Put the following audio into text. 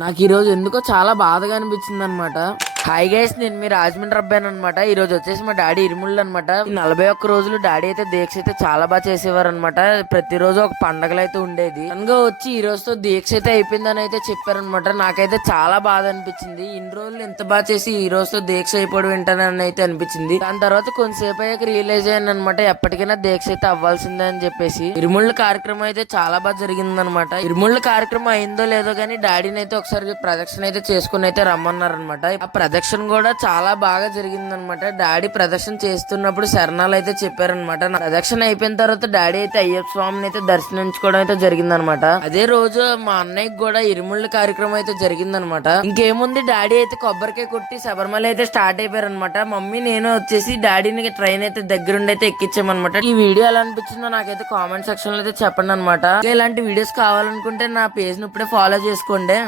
నాకు ఈ రోజు ఎందుకో చాలా బాధగా అనిపించింది అనమాట. హాయ్ గైస్, నేను మీ రాజమండ్రి అబ్బాయి అనమాట. ఈ రోజు వచ్చేసి మా డాడీ ఇరుముళ్ళు అనమాట. 41 రోజులు డాడీ అయితే దీక్ష అయితే చాలా బాగా చేసేవారు అనమాట. ప్రతిరోజు ఒక పండగలు అయితే ఉండేది. అనగా వచ్చి ఈ రోజుతో దీక్ష అయితే అయిపోయిందని అయితే చెప్పారనమాట. నాకైతే చాలా బాధ అనిపించింది. ఇన్ని రోజులు ఎంత బాగా చేసి ఈ రోజుతో దీక్ష అయిపోవడం ఏంటని అయితే అనిపించింది. దాని తర్వాత కొంతసేపు అయ్యాక రియలైజ్ అయ్యాను అనమాట, ఎప్పటికైనా దీక్ష అయితే అవ్వాల్సిందే అని చెప్పేసి. ఇరుముళ్ళ కార్యక్రమం అయితే చాలా బాగా జరిగింది అనమాట. ఇరుముళ్ళ కార్యక్రమం అయిందో లేదో కానీ డాడీని అయితే ఒకసారి ప్రదక్షిణ అయితే చేసుకుని అయితే రమ్మన్నారనమాట. ఆ ప్రదక్షిణ కూడా చాలా బాగా జరిగింది అనమాట. డాడీ ప్రదక్షిణ చేస్తున్నప్పుడు శరణాలు అయితే చెప్పారనమాట. నా ప్రదక్షిణ అయిపోయిన తర్వాత డాడీ అయితే అయ్యప్ప స్వామిని అయితే దర్శించుకోవడం అయితే జరిగిందనమాట. అదే రోజు మా అన్నయ్యకి కూడా ఇరుముళ్ళ కార్యక్రమం అయితే జరిగిందనమాట. ఇంకేముంది, డాడీ అయితే కొబ్బరికాయ కొట్టి శబరిమల అయితే స్టార్ట్ అయిపోయారనమాట. మమ్మీ నేను వచ్చేసి డాడీని ట్రైన్ అయితే దగ్గరుండి అయితే ఎక్కించామన్నమాట. ఈ వీడియో ఎలా అనిపించిందో నాకైతే కామెంట్ సెక్షన్ లో అయితే చెప్పండి అనమాట. ఇలాంటి వీడియోస్ కావాలనుకుంటే నా పేజ్ ను ఇప్పుడే ఫాలో చేసుకోండి.